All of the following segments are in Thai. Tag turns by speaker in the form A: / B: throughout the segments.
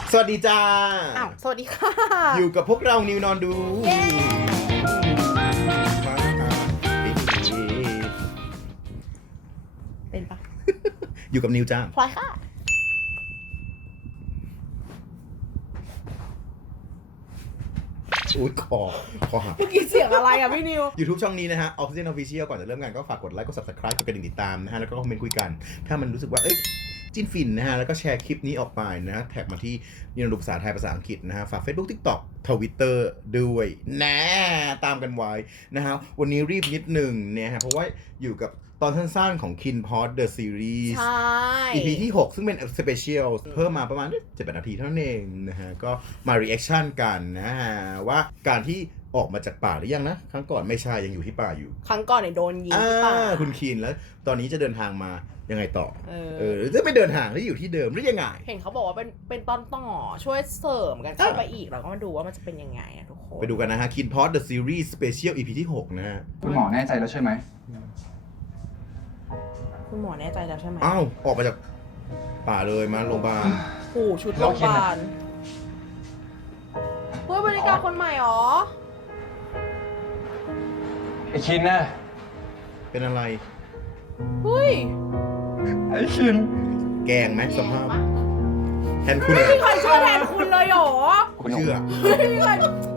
A: สวัสดีจ้า
B: อ้าวสวัสดีค่ะ
A: อยู่กับพวกเรานิวนอนดู
B: เย้เป็นปะ
A: อยู่กับนิวจ้า
B: พลอยค่ะ
A: อุ้ยคอหัก
B: เมื่อกี้เสียงอะไรอ่ะพี่นิว
A: YouTube ช่องนี้นะฮะ Oxygen Official ก่อนจะเริ่มงานก็ฝากกดไลค์กด Subscribe กดกระดิ่งติดตามนะฮะแล้วก็คอมเมนต์คุยกันถ้ามันรู้สึกว่าจิ้นฟินนะฮะแล้วก็แชร์คลิปนี้ออกไปนะฮะแท็กมาที่นิวนอนดูภาษาไทยภาษาอังกฤษนะฮะฝาก Facebook TikTok Twitter ด้วยนะตามกันไว้นะฮะวันนี้รีบนิดหนึ่งเนี่ยฮะเพราะว่าอยู่กับตอนสั้นๆของ Kin Pod The Series
B: ใช่
A: EP ที่ 6 ซึ่งเป็น Special เพิ่มมาประมาณ7 นาทีเท่านั้นเองนะฮะก็มา reaction กันนะฮะว่าการที่ออกมาจากป่าหรือยังนะครั้งก่อนไม่ใช่ยังอยู่ที่ป่าอยู่
B: ครั้งก่อนเนี่ยโดนยิงที่ป่า
A: คุณคินแล้วตอนนี้จะเดินทางมายังไงต่อหรือจะไม่เดินทางหรืออยู่ที่เดิมหรือยังไง
B: เห็นเขาบอกว่าเป็นตอนต่อช่วยเสริมกันเข้าไปอีกเราก็มาดูว่ามันจะเป็นยังไงอะทุกคน
A: ไปดูกันนะฮะ Kin Pod The Series Special EP ที่ 6 นะฮะ
C: คุณหมอแน่ใจแล้วใช่ไหม
B: คุณหมอแน่ใจแล้วใช่ไหม
A: อ้าวออกมาจากป่าเลยมาโรงพยาบาล
B: โอ้ชุดโรงพยาบาลเพื่อบริการคนใหม่หรอ
C: ไอ้คินนะ
A: เป็นอะไร
B: เฮ้ย
C: ไอ้คิน
A: แกงไหมสภาพแทนคุณ
B: ไม่มีใครเชื่อแทนคุณเลยหรอ
A: เชื่อ
B: ไม่มีใคร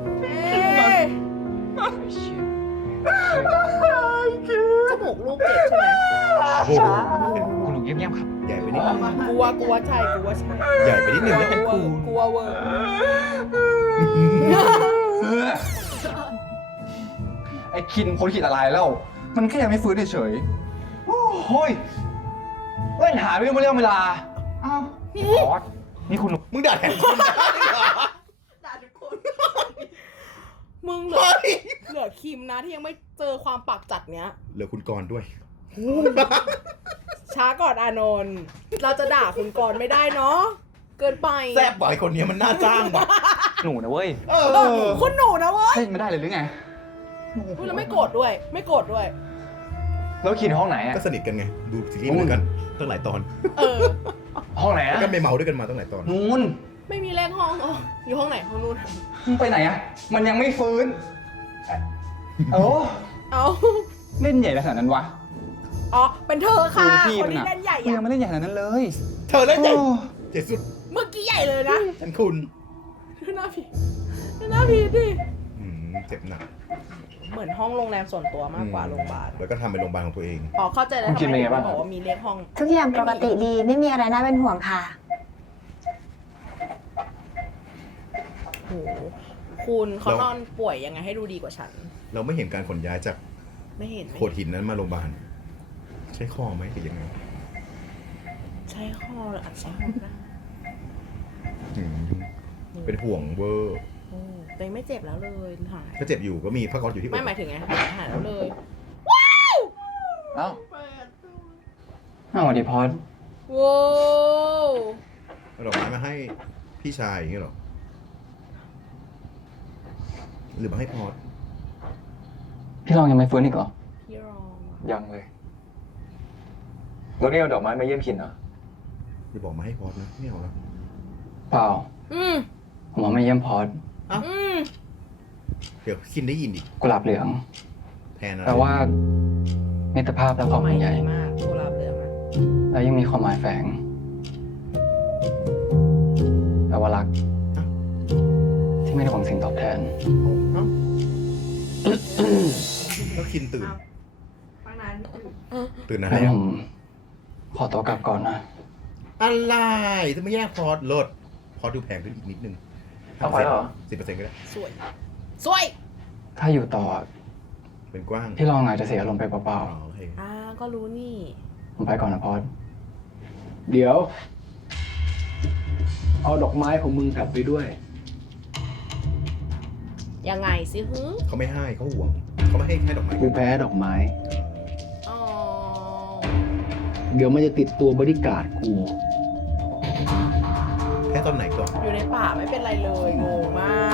B: จมูกลูกเจ็บใช่ไหม
A: โอ้โห
C: คุณหนูเงียบๆครับ
A: ใหญ่ไปนิดนึง
B: กลัวใช่
A: ใหญ่ไปนิดนึงนะแทนคุณ
B: กลัวเวอร์
C: ไอ้คินคนขีดอะไรแล้วมันแค่ยังไม่ฟื้นเฉยๆโอ้ยเล่นหาเรื่องไม่เรื่องเวลาอ้าวพอดนี่คุณ
A: มึงด่าแทนคุณได้เหรอ
B: ด่าทุกคนมึงเหลือคิมนะที่ยังไม่เจอความปากจัดเนี้ย
A: เหลือคุณกรด้วย
B: ช้าก่อนอานนท์เราจะด่าคุณกรไม่ได้เนาะเกินไป
A: แซ่บบ่อยคนนี้มันน่าจ้างว่ะ
C: หนูนะเว้ย
B: คุณหนูนะเว้ย
C: เล่นไม่ได้เลยหรือไง
B: แล้วไม่โกรธด้วย
C: แล้วคินห้องไหนอ่ะ
A: ก็สนิทกันไงดูซีรีส์เหมือนกันตั้งหลายตอน
C: ห้องไหนอ่ะ
A: ก็ไม่เมาด้วยกันมาตั้งหลายตอน
C: นู่น
B: ไม่มีเลขห้องอยู่ห้องไหนห้องนู้น
C: มึงไปไหนอ่ะมันยังไม่ฟื้น
B: เอา
C: เล่นใหญ่ขนาดนั้นวะ
B: อ๋อเป็นเธอค่ะคนที่เล่นใหญ่
C: ยังไม่เล่นใหญ่ขนาดนั้นเลย
A: เธอเล่นใหญ่เจ็ดสุด
B: เมื่อกี้ใหญ่เลยนะ
A: ฉันคุณ
B: ดูหน้าผีดิ
A: เจ็บหนัก
B: เหมือนห้องโรงแรมส่วนตัวมากกว่าโรงพยาบาล
A: แล้วก็ทำเป็นโรงพยาบาลของตัวเอง
B: อ๋อเข้าใจแล้วทำไมบอกว่ามีเลขห้อง
D: ทุกอย่างปกติดีไม่มีอะไรน่าเป็นห่วงค่ะ
B: โหคุณเขานอนป่วยยังไงให้ดูดีกว่าฉัน
A: เราไม่เห็นการขนย้ายจาก
B: ไม่เห็น
A: โขดหินนั้นมาโรงพยาบาลใช้คอไหมหรือยังไง
B: ใช้คอหรืออัดใช้คอได้
A: เป็นห่วงเวอร์
B: ตัวเองไม่เจ็บแล้วเลยหาย
A: ถ้าเจ็บอยู่ก็มีผ้าก๊อซอยู่ที่
B: ไม่หมายถึงไงหายแล้วเลย
C: ว้าวสวัสดีพอด
B: ว้าว
A: ดอกไม้มาให้พี่ชายอย่างเงี้ยหรอหรือมาให้พอด
C: พี่ลองยังไม่ฟื้นอีกเหรอ
B: พี่ลอง
C: ยังเลยแล้วนี่เอาดอกไม้มาเยี่ยมคินเหรอ
A: อย่าบอกมาให้พอดนะไม่เอาแล้ว
C: เปล่าผมมาเยี่ยมพอด
A: เดี๋ยวคินได้ยินอีก
C: กุหลาบเหลือง
A: แทนอะไร
C: แต่ว่ามิตรภาพและความห่วงใย
B: มากกุหลาบเหลือง
C: แล้วยังมีความหมายแฝงแปลว่ารักที่ไม่ได้หวังสิ่งตอบแทน
A: แล้วคินตื่นนะ
C: แล้วผมขอตัวกลับก่อนนะ
A: อะไรจะไม่แยกพอดลดพอดูแพงขึ้นอีกนิดนึง
C: เอาไปเหรอ
A: 10%ก็ได้
B: สวย
C: ถ้าอยู่ต่อ
A: เป็นกว้าง
C: พี่ลองอาจจะเสียอารมณ์ไปเปล่า
B: ก็รู้นี่
C: ผมไปก่อนนะพอด
E: เดี๋ยวเอาดอกไม้ของมึงกลับไปด้วย
B: ยังไงสิ
A: เขาไม่ให้เขาห่วงเขาไม่ให้ดอกไม้
E: กูแพ้ดอกไม้เดี๋ยวมันจะติดตัวบริการกู
A: แค่ตอนไหนก่อน
B: อยู่ในป่าไม่เป็นไรเลยงงมาก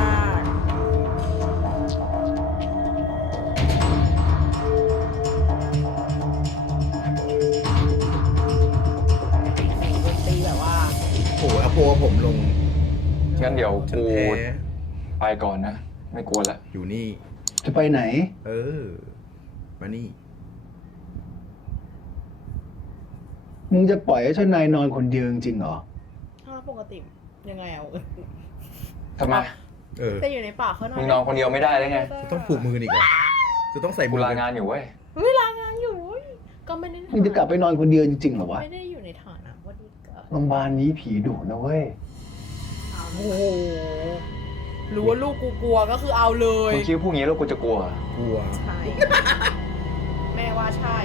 B: ตีแบบว่า
A: โอ้โหเอาโพผมลง
C: งั้นเดี๋ยว
A: ฉัน
C: กู
A: แพ้
C: ไปก่อนนะ ไม่กลัวละ
A: อยู่นี่
E: จะไปไหน
A: เออ มานี่
E: มึงจะปล่อยให้เจ้านายนอนคนเดียวจริงๆเหรอ
B: ถ้าปกติยังไงอ่ะ
C: ทำไม
A: เออ
B: จะอยู่ในป่าเขาหน่อย
C: มึงนอนคนเดียวไม่ได้เลยไง
A: จะต้องผูกมืออีกเหรอจะต้องใส่
C: กู
A: มือ
C: ลางานอยู่เว้ย
B: เวลางานอยู่เว้ยก็ไม่ได้
E: มึงจะกลับไปนอนคนเดียวจริงๆเหรอวะ
B: ไม่ได้อยู่ในฐานะว่าดีเกิน
E: โรงพยาบาลนี้ผีดุนะเว้ย
B: โอ้โหรู้ว่าลูกกูกลัวก็คือเอาเลย
C: มึงคิดว่าพวกนี้แล้วกูจะกลัว
A: กลัว
B: ใช่ แม่ว่าใช่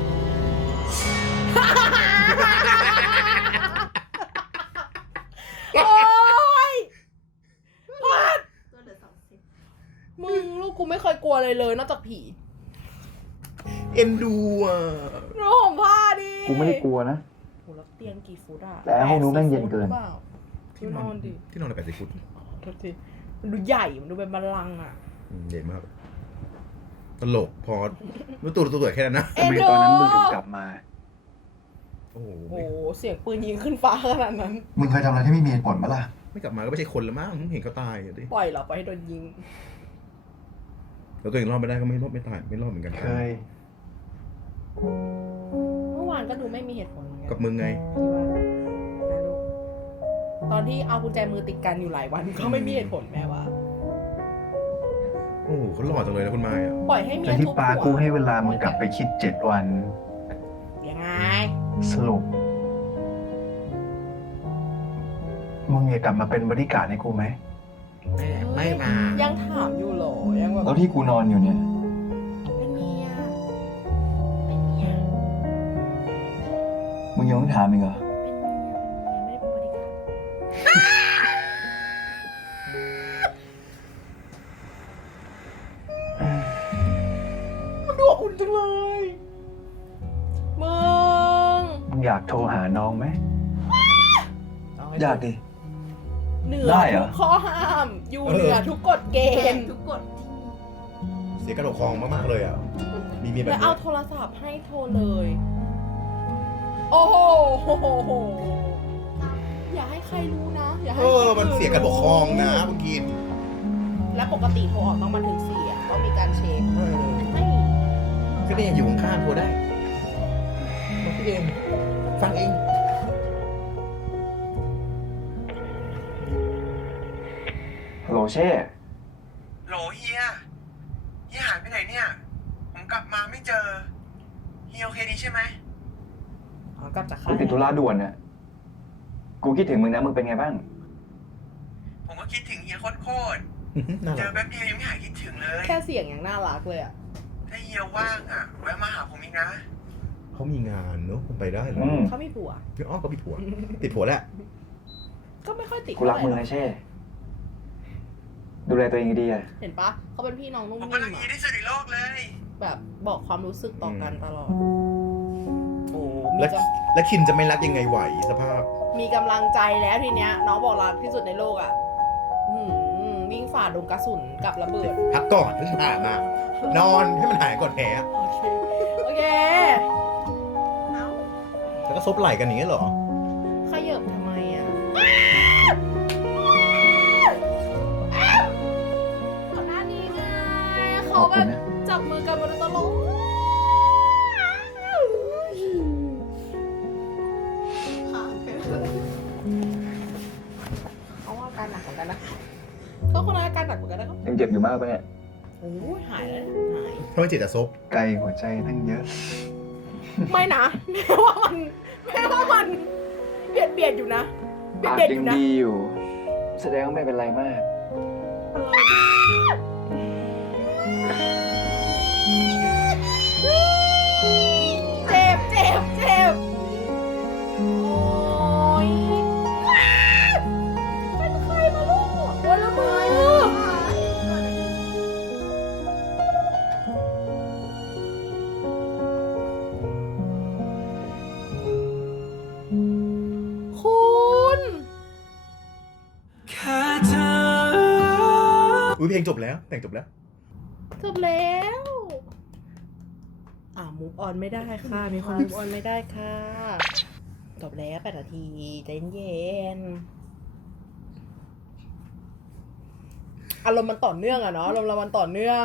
B: โอ๊ยพลาดมึงลูกกูไม่เคยกลัวอะไรเลยนอกจากผี
A: เอ็นดูอ่ะ
B: ร้องห่มผ้าดิ
C: กูไม่ได้กลัวนะ
B: โหแล้วเตียงกี่ฟุตอะ
C: แต่ห้องนู้นแม่งเย็นเกิน
B: 80ฟุตหรือปล่าที่นอนดิ
A: ที่นอนใน80 ฟุต
B: โทษทีมันดูใหญ่ มันดูเป็นบัลลังก์อะ
A: ใหญ่มาก ตลกพอรู้ตัวแค่นั้นนะ
E: ทำไมตอนนั้นมึงถึงกลับมา
A: โอ้โห
B: โอ้โห เสียงปืนยิงขึ้นฟ้าขนาดนั้น
C: มึงเคยทำอะไรที่ไม่มีเหตุผลปะล่ะ
A: ไม่กลับมาก็ไม่ใช่คนละมั้งเห็นเขาตายอ่ะดิ
B: ปล่อยเหรอปล่อยให้โดนยิง
A: แล้วตัวเองรอดไม่ได้ก็ไม่รอดไม่ตายไม่รอดเหมือนกัน
E: เคย
B: เมื่อวานก็ดูไม่มีเหตุผลเหมือนกัน
A: กับมึงไง
B: ที่ว่านะลูกตอนที่เอากุญแจมือติดกันอยู่หลายวันก็ไม่มีเหตุผลแม่ว่า
A: โอ้โหเขาหล่อจังเลยนะคุณมายอ่ะ
B: ปล่อยให้เมี
E: แต่
B: ย
E: ที่
B: ทุบ
E: ปา
B: หัว
E: กูให้เวลามึงกลับไปคิด7 วัน
B: ยังไง
E: สรุป มึงอยากกลับมาเป็นบริการดให้กูไหม
A: ไม่มา
B: ยังถามอยู่เหรอ ยังแบบ
C: แล้วที่กูนอนอยู่เนี่ย
B: เป็นเมียเป็นเมีย
C: มึงยังต้องถามอีกเหรอ
B: เป็นเมียไม่ได้เป็นบริการ
A: มันดูอุ่นจังเลย
B: มึง
E: มึงอยากโทรหาน้องไหม
C: อยากดิ
B: เหนือ
C: ได้เหรอ
B: ทุกข้อห้าม อยู่เหนือทุกกฎเกณฑ์
F: ทุกกฎ
A: เสียกระโดดคลองมากๆเลยอ่ะ มีเมียแบบ
B: แล้ว
A: นี้
B: เอาโทรศัพท์ให้โทรเลย โอ้โห อย่าให้ใครรู้นะ อย่าให้
A: เอ
B: ใคร
A: อ มันเสียกระโดดคลองนะเมื่อกี้
B: และปกติโทรออกต้องบันทึกเสียงต้องมีการเช็ค
A: เออ
B: ไม่
A: ก็เนี่ยอยู่ข้างๆโทรได้มาพี่เองฟังเอง
C: ฮัลโหลเช่
G: โหลเฮียหายไปไหนเนี่ย ผมกลับมาไม่เจอ เฮียโอเคดีใช่ไหม
B: อ๋อกลับจาก
C: กู
B: ค่าย
C: ติดธุระด่วนน่ะ กูคิดถึงมึงนะ มึงเป็นไงบ้าง
G: ผมก็คิดถึงเฮียโคตร
A: น่า
G: ๆเจ
A: รั
G: อก แป๊บเดียวยังไม่หายคิดถึงเลย
B: แค่เสียงยังน่ารักเลยอ่ะ
G: ถ้าเฮียว่างอ่ะ แวะมาหาผมอีกนะ
A: เขามีงานเนอะมันไปได้เหรอ
C: อืม
B: เขามีผัว
A: พี่อ้อก็มีผัว ติดผัวแหละ
B: ก็ไม่ค่อยติด
C: กูรักมึง
B: เท่าไห
C: นะเช่ ดูแลตัวเองดีๆอะ
B: เห็นปะเขาเป็นพี่น้องนุ่ม
G: ผม
B: นิ่
G: ก็รัก
B: ม
G: เฮีย
B: อะ
G: ที่สุดในโลกเลย
B: แบบบอกความรู้สึกต่อกันตลอด โอ้
A: และและคินจะไม่รักยังไงไหวสภาพ
B: มีกำลังใจแล้วทีเนี้ย น้องบอกรักที่สุดในโลกอ่ะวิ่งฝ่าดงกระสุนกับระเบิด
A: พักก่อนเพิ่งผ่านมา นอนให้มันหายก่อนแผล
B: โอเค โอเค
A: แล้วก็ซบไหล่กันอย่างเงี้ยเหรอ
B: ขยับทำไมอ่ะก่อนหน้านี้ไงเขาแบบจับมือกันมาโดยตลอดเขาว่าอาการหนักเหมือนกันนะเขาคนนั้นอาการหนักเหมือนกันนะ
C: ยังเจ็บอยู่มากปะเนี่ย
B: โอ้ยหายแล้วหาย
A: ถ้าไม่จิตจะซบ
E: ไกลหัวใจตั้งเยอะ
B: ไม่นะแม่ว่ามันเบียดอยู่นะเบี
C: ปาก
B: ยดอ
C: ยัง
B: ยู่นะ
C: ดีอยู่ แสดงว่าไม่เป็นไรมาก
B: เจ็บโอ้ยเป็นใครมาลูกโอ้ยละมือคุณ
A: อุ้ยเพลงจบแล้ว แต่งจบแล้ว
B: จบแล้วมูฟออนไม่ได้ค่ะ มีคนมูฟออนไม่ได้ค่ะ จบแล้ว8 นาทีใจเย็นอารมณ์มันต่อเนื่องอะเนาะอารมณ์เรามันต่อเนื่อง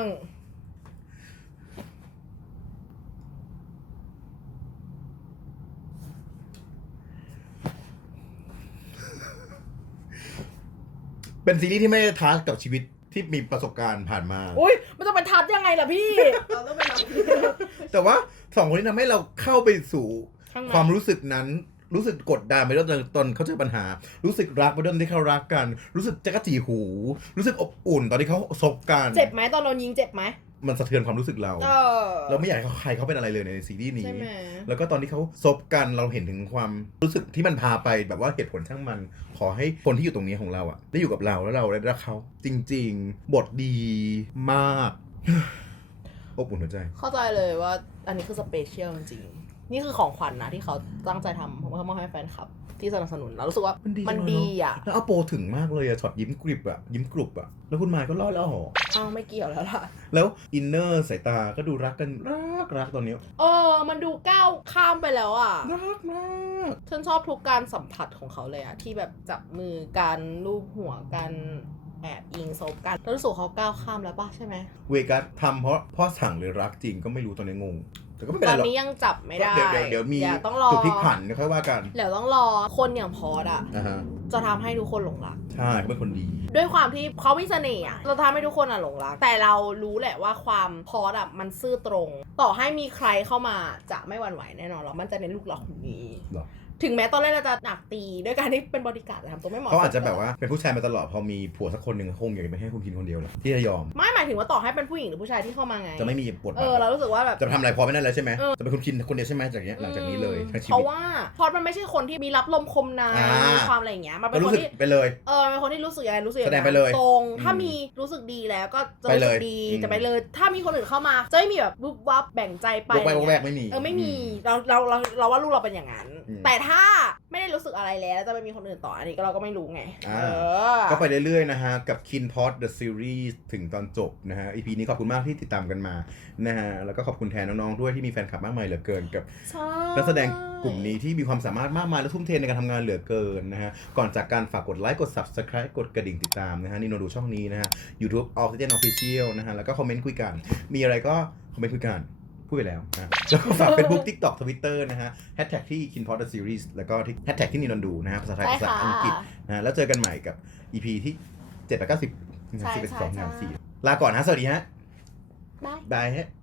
A: เป็นซีรีส์ที่ไม่ได้ท้ากับชีวิตที่มีประสบการณ์ผ่านมา
B: อุ้ยมันจะเป็นทัดยังไงล่ะพี่ เราต้องไปรับ
A: แต่ว่าสองคนนี้ทำให้เราเข้าไปสู่
B: ข้างใน
A: ความรู้สึกนั้น รู้สึกกดดันไปด้วยตอนเขาเจอปัญหา รู้สึกรักไปด้วยที่เขารักกัน รู้สึกจักรจีหู รู้สึกอบอุ่นตอนที่เขาซบกัน
B: เจ็บไหมตอนโดนยิงเจ็บไหม
A: มันสะเทือนความรู้สึกเรา เราไม่อยากให้ใครเขาเป็นอะไรเลยในซีรีส์นี้
B: ใช่ไหม
A: แล้วก็ตอนที่เขาซบกันเราเห็นถึงความรู้สึกที่มันพาไปแบบว่าเหตุผลช่างมัน ขอให้คนที่อยู่ตรงนี้ของเราอะได้อยู่กับเราแล้วเราได้รักเขาจริง ๆ บทดีมาก อบอุ่นหัวใจ
B: เข้าใจเลยว่าอันนี้คือสเปเชียลจริงๆนี่คือของขวัญนะที่เขาตั้งใจทำเพราะมอบให้แฟนคลับที่สนับสนุนเรารู้สึกว่ามันดีอ่ะ
A: แล้วเอาโปถึงมากเลยอะช็อตยิ้มกริบอะยิ้มกรุบอะแล้วคุณมายก็รอดแล้วหรอ
B: อ้าวไม่เกี่ยวแล้วล่ะ
A: แล้วอินเนอร์สายตาก็ดูรักกันรักตอนนี้
B: มันดูก้าวข้ามไปแล้วอ่ะ
A: รักมาก
B: ฉันชอบทุกการสัมผัสของเขาเลยอะที่แบบจับมือกันลูบหัวกันแอบอิงซบกันแล้วรู้สึกเขาก้าวข้ามแล้วป่ะใช่ไหม
A: เวกัสทำเพราะพ่อสั่งหรือรักจริงก็ไม่รู้ตอนนี้งง แต่ก็ไม่เป็น
B: ต
A: ไร
B: อน
A: หรอก
B: นี้ยังจับไม่ได้
A: เดี๋ยวมี
B: ต้องรอ
A: จุดพลิกผันเดี๋ยวค่อยว่ากัน
B: เดี๋ยวต้องรอคนอย่างพอดอะ
A: อ่าฮะ
B: จะทำให้ทุกคนหลงรัก
A: ใช่เขาเป็นคนดี
B: ด้วยความที่เขามีเสน่ห์อะเราทำให้ทุกคนอะหลงรัก แต่เรารู้แหละว่าความพอดอะมันซื่อตรง ต่อให้มีใครเข้ามาจะไม่หวั่นไหวแน่นอนเรามันใจะในลูกเราคนนี้
A: หรอ
B: ถึงแม้ตอนแรกเราจะหนักตีด้วยการที่เป็นบอดี้การ์ดแต่ทำตัวไม่เหมาะสม
A: เขาอาจจะแบบว่าเป็นผู้ชายมาตลอดพอมีผัวสักคนหนึ่งคงอยากจะไปให้คุณคินคนเดียวแหละที่จะยอม
B: ไม่หมายถึงว่าต่อให้เป็นผู้หญิงหรือผู้ชายที่เข้ามาไง
A: จะไม่มีบทบาท
B: เรารู้สึกว่าแบบ
A: จะทำอะไรพอไม่ได้แล้วใช่ไหมจะเป็นคุณคินคนเดียวใช่ไหมจากนี้หลังจากนี้เลยทั้งชี
B: เพ
A: วิต
B: ราะว่าพอดมันไม่ใช่คนที่มีรับลมคมใน
A: อ่ามี
B: มีความอะไรอย่างเงี้ยมันเป็
A: ก็
B: น
A: รู้
B: คน
A: สึก
B: ที่
A: ไปเลย
B: เป็นคนที่รู้สึกยังไงรู้สึกอย่าง
A: แสด
B: นั้
A: งไปเลย
B: ตรง
A: อืม
B: ถ้ามีรู้สึกดีแล้วก็จะ
A: ไป
B: รู้
A: เล
B: สึ
A: ย
B: กดี
A: อืม
B: จะไปเลย ถ้ามีคนอื่นเข้ามาจะไม่มีแบบวุบวับแบ่งใจไป
A: วกไปวกแวก
B: อะไร
A: ไม่มี
B: เงี้ยไม่มีเราว่าลูกเราเป็นอย่างนั้น
A: อืม
B: แต่ถ้าไม่ได้รู้สึกอะไรแล้วจะไปมีคนอื่นต่ออันนี้ก็เราก็ไม่รู้ไง
A: อ่า
B: อ
A: ก็ไปเรื่อยๆนะฮะ กับ Kin Pod The Series ถึงตอนจบนะฮะ EP นี้ขอบคุณมากที่ติดตามกันมานะฮะ แล้วก็ขอบคุณแทนน้องๆด้วยที่มีแฟนคลับมากมายเหลือเกินกับ
B: ใช่
A: นักแสดงกลุ่มนี้ที่มีความสามารถมากมายและทุ่มเทในการทำงานเหลือเกินนะฮะ ก่อนจากการฝากกดไลค์กด Subscribe กดกระดิ่งติดตามนะฮะ นี่เราดูช่องนี้นะฮะ YouTube Oxygen Official นะฮะ แล้วก็คอมเมนต์คุยกัน มีอะไรก็คอมเมนต์คุยกันพูดไปแล้วนะแล้วก็ฝาก Facebook TikTok Twitter นะฮะแฮชแท็กที่ Kin Pod The Series แล้วก็ที่แฮชแท็กที่นินนดูนะฮะภาษาไทย
B: ใช่
A: ภาษา
B: ค่ะ
A: อังกฤษนะฮะแล้วเจอกันใหม่กับ EP ที่7 8 9 10
B: ใช่
A: 11 12
B: ใช่
A: 13 14ลาก่อนฮะ สวัสดีฮะ
B: บาย
A: บายฮะ